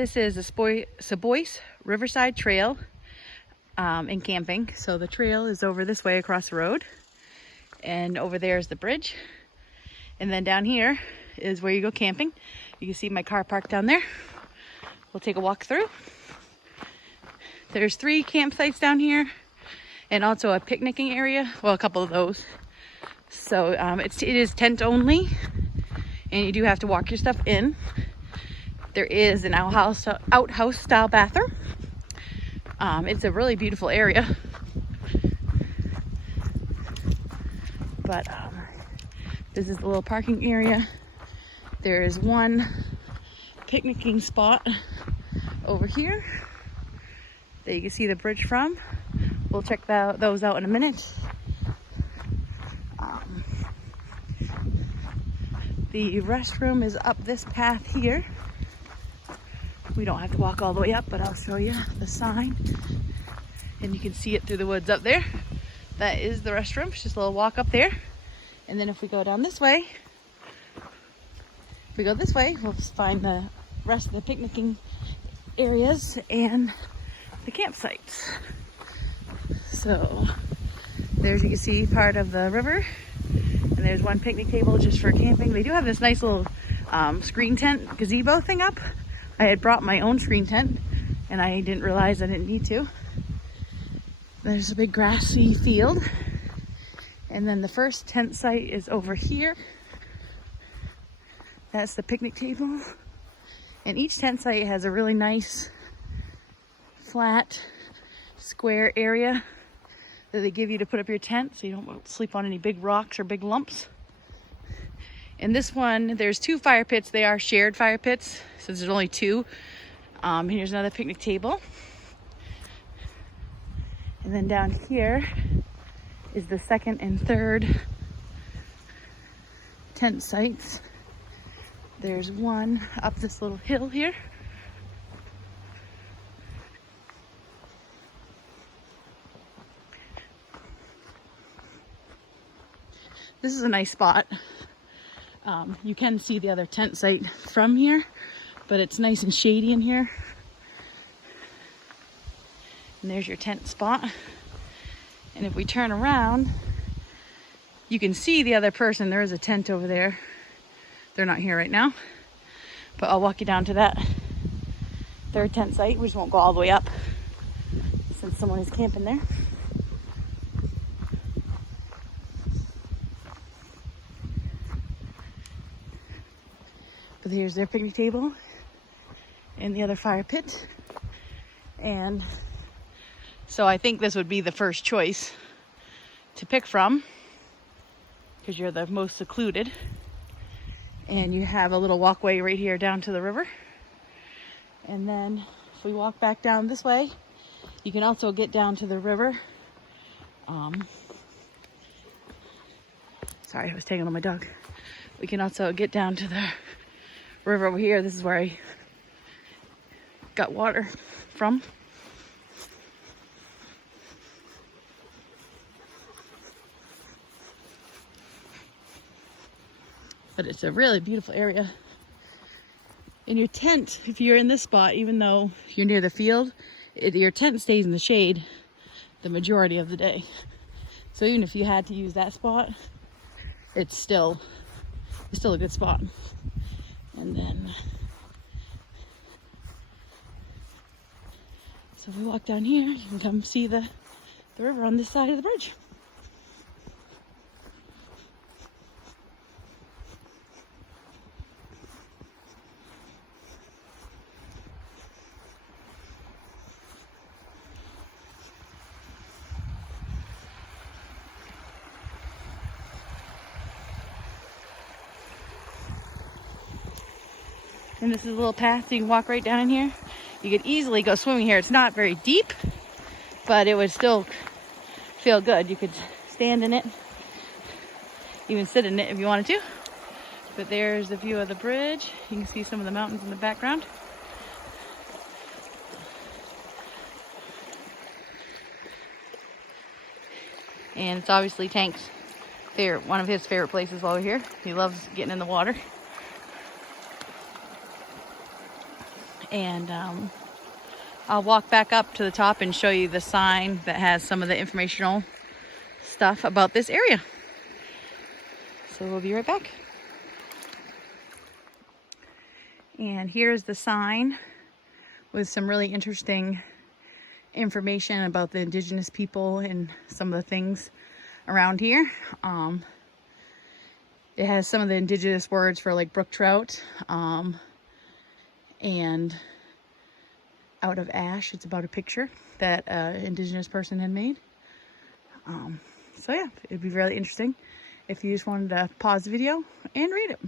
This is the Seboeis Riverside Trail and camping. So the trail is over this way across the road, and over there is the bridge. And then down here is where you go camping. You can see my car parked down there. We'll take a walk through. There's 3 campsites down here and also a picnicking area. Well, a couple of those. So it is tent only, and you do have to walk your stuff in. There is an outhouse style bathroom. It's a really beautiful area. But this is the little parking area. There is one picnicking spot over here that you can see the bridge from. We'll check those out in a minute. The restroom is up this path here. We don't have to walk all the way up, but I'll show you the sign. And you can see it through the woods up there. That is the restroom. It's just a little walk up there. And then if we go down this way, we'll find the rest of the picnicking areas and the campsites. So there's, you can see part of the river. And there's one picnic table just for camping. They do have this nice little screen tent gazebo thing up. I had brought my own screen tent and I didn't realize I didn't need to. There's a big grassy field. And then the first tent site is over here. That's the picnic table. And each tent site has a really nice flat square area that they give you to put up your tent so you don't sleep on any big rocks or big lumps. In this one, there's 2 fire pits. They are shared fire pits, so there's only 2. Here's another picnic table. And then down here is the second and third tent sites. There's one up this little hill here. This is a nice spot. You can see the other tent site from here, but it's nice and shady in here. And there's your tent spot. And if we turn around, you can see the other person. There is a tent over there. They're not here right now, but I'll walk you down to that third tent site. We just won't go all the way up since someone is camping there. But here's their picnic table and the other fire pit. And so I think this would be the first choice to pick from because you're the most secluded. And you have a little walkway right here down to the river. And then if we walk back down this way, you can also get down to the river. Sorry, I was taking on my dog. We can also get down to the river over here. This is where I got water from. But it's a really beautiful area. In your tent, if you're in this spot, even though you're near the field, your tent stays in the shade the majority of the day. So even if you had to use that spot, it's still a good spot. And then, so if we walk down here, you can come see the river on this side of the bridge. And this is a little path so you can walk right down in here. You could easily go swimming here. It's not very deep, but it would still feel good. You could stand in it, even sit in it if you wanted to. But there's the view of the bridge. You can see some of the mountains in the background. And it's obviously Tank's one of his favorite places while we're here. He loves getting in the water. And I'll walk back up to the top and show you the sign that has some of the informational stuff about this area. So we'll be right back. And here's the sign with some really interesting information about the indigenous people and some of the things around here. It has some of the indigenous words for like brook trout, and out of ash. It's about a picture that an indigenous person had made. So yeah, it'd be really interesting if you just wanted to pause the video and read it.